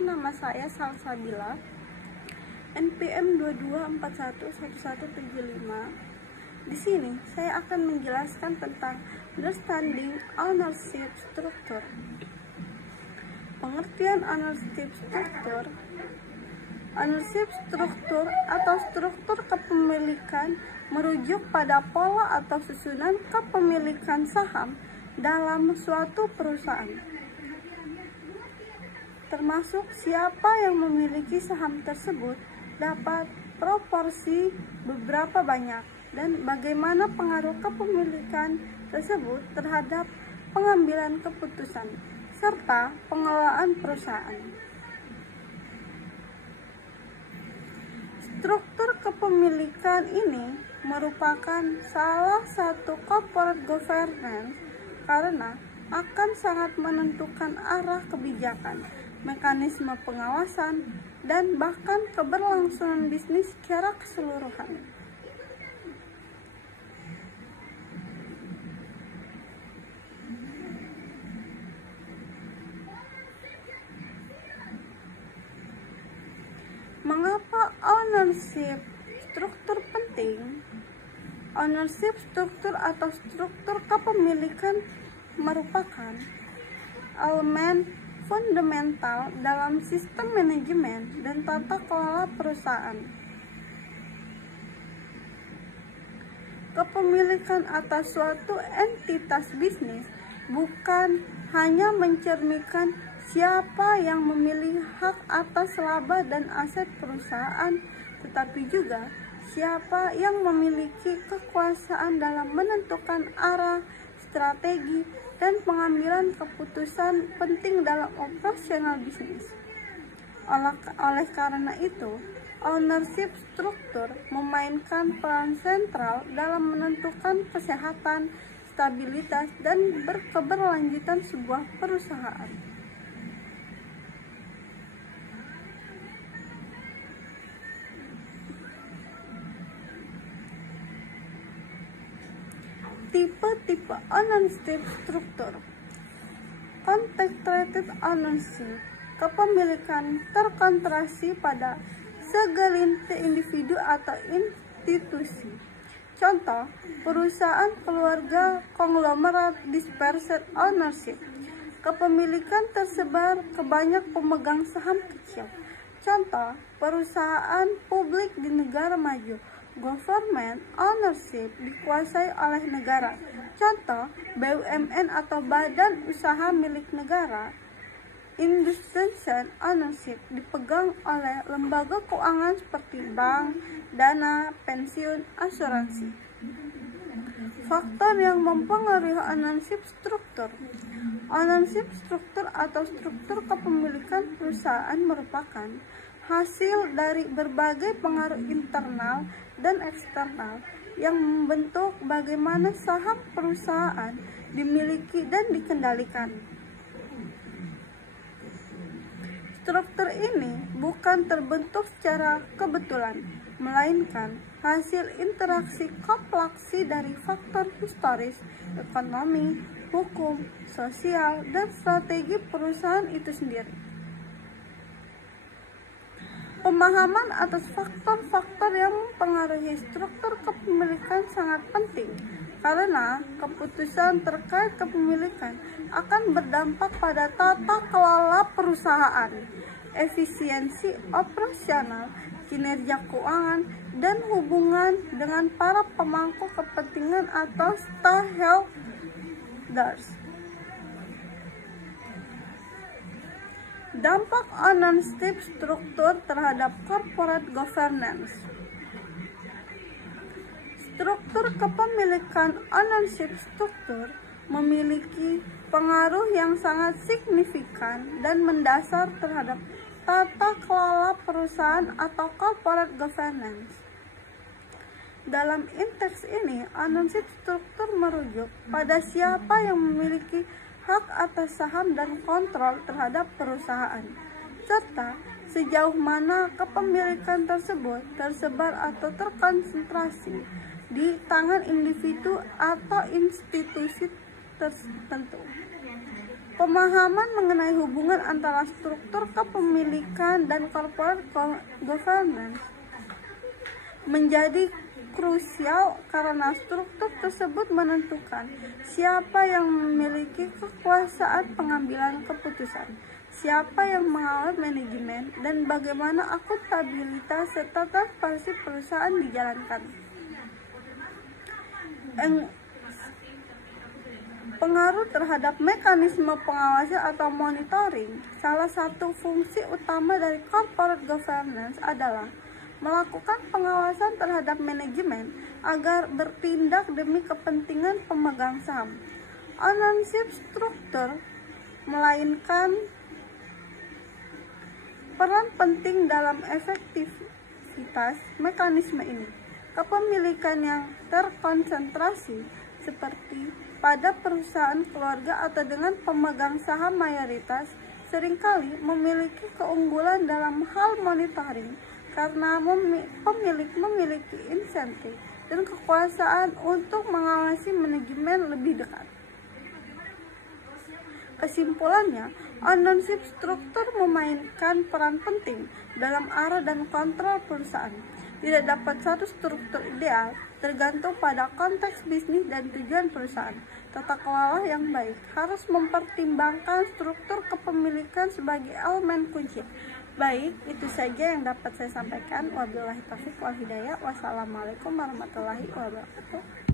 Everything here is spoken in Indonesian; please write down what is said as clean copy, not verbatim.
perkenalkan, nama saya Salsabila, NPM 22411175. Di sini saya akan menjelaskan tentang understanding ownership structure. Pengertian ownership structure. Ownership struktur atau struktur kepemilikan merujuk pada pola atau susunan kepemilikan saham dalam suatu perusahaan, termasuk siapa yang memiliki saham tersebut, dapat proporsi beberapa banyak, dan bagaimana pengaruh kepemilikan tersebut terhadap pengambilan keputusan serta pengelolaan perusahaan. Struktur kepemilikan ini merupakan salah satu corporate governance karena akan sangat menentukan arah kebijakan, mekanisme pengawasan, dan bahkan keberlangsungan bisnis secara keseluruhan. Mengapa ownership struktur penting? Ownership struktur atau struktur kepemilikan merupakan elemen fundamental dalam sistem manajemen dan tata kelola perusahaan. Kepemilikan atas suatu entitas bisnis bukan hanya mencerminkan siapa yang memiliki hak atas laba dan aset perusahaan, tetapi juga siapa yang memiliki kekuasaan dalam menentukan arah, strategi, dan pengambilan keputusan penting dalam operasional bisnis. Oleh karena itu, ownership struktur memainkan peran sentral dalam menentukan kesehatan, stabilitas, dan keberlanjutan sebuah perusahaan. Tipe-tipe ownership struktur. Concentrated ownership, kepemilikan terkonsentrasi pada segelintir individu atau institusi. Contoh, perusahaan keluarga konglomerat. Dispersed ownership, kepemilikan tersebar ke banyak pemegang saham kecil. Contoh, perusahaan publik di negara maju. Government ownership, dikuasai oleh negara. Contoh, BUMN atau badan usaha milik negara. Institutional ownership, dipegang oleh lembaga keuangan seperti bank, dana, pensiun, asuransi. Faktor yang mempengaruhi ownership struktur. Ownership struktur atau struktur kepemilikan perusahaan merupakan hasil dari berbagai pengaruh internal dan eksternal yang membentuk bagaimana saham perusahaan dimiliki dan dikendalikan. Struktur ini bukan terbentuk secara kebetulan, melainkan hasil interaksi kompleks dari faktor historis, ekonomi, hukum, sosial, dan strategi perusahaan itu sendiri. Pemahaman atas faktor-faktor yang mempengaruhi struktur kepemilikan sangat penting, karena keputusan terkait kepemilikan akan berdampak pada tata kelola perusahaan, efisiensi operasional, kinerja keuangan, dan hubungan dengan para pemangku kepentingan atau stakeholders. Dampak ownership struktur terhadap corporate governance. Struktur kepemilikan ownership struktur memiliki pengaruh yang sangat signifikan dan mendasar terhadap tata kelola perusahaan atau corporate governance. Dalam konteks ini, ownership struktur merujuk pada siapa yang memiliki hak atas saham dan kontrol terhadap perusahaan, serta sejauh mana kepemilikan tersebut tersebar atau terkonsentrasi di tangan individu atau institusi tertentu. Pemahaman mengenai hubungan antara struktur kepemilikan dan corporate governance menjadi krusial karena struktur tersebut menentukan siapa yang memiliki kekuasaan pengambilan keputusan, siapa yang mengawal manajemen, dan bagaimana akuntabilitas serta transparansi perusahaan dijalankan. Pengaruh terhadap mekanisme pengawasan atau monitoring. Salah satu fungsi utama dari corporate governance adalah melakukan pengawasan terhadap manajemen agar bertindak demi kepentingan pemegang saham. Ownership structure melainkan peran penting dalam efektivitas mekanisme ini. Kepemilikan yang terkonsentrasi seperti pada perusahaan keluarga atau dengan pemegang saham mayoritas seringkali memiliki keunggulan dalam hal monitoring karena pemilik memiliki insentif dan kekuasaan untuk mengawasi manajemen lebih dekat. Kesimpulannya, ownership struktur memainkan peran penting dalam arah dan kontrol perusahaan. Tidak dapat satu struktur ideal, tergantung pada konteks bisnis dan tujuan perusahaan. Tata kelola yang baik harus mempertimbangkan struktur kepemilikan sebagai elemen kunci. Baik, itu saja yang dapat saya sampaikan. Wabillahi taufiq wal hidayah. Wassalamualaikum warahmatullahi wabarakatuh.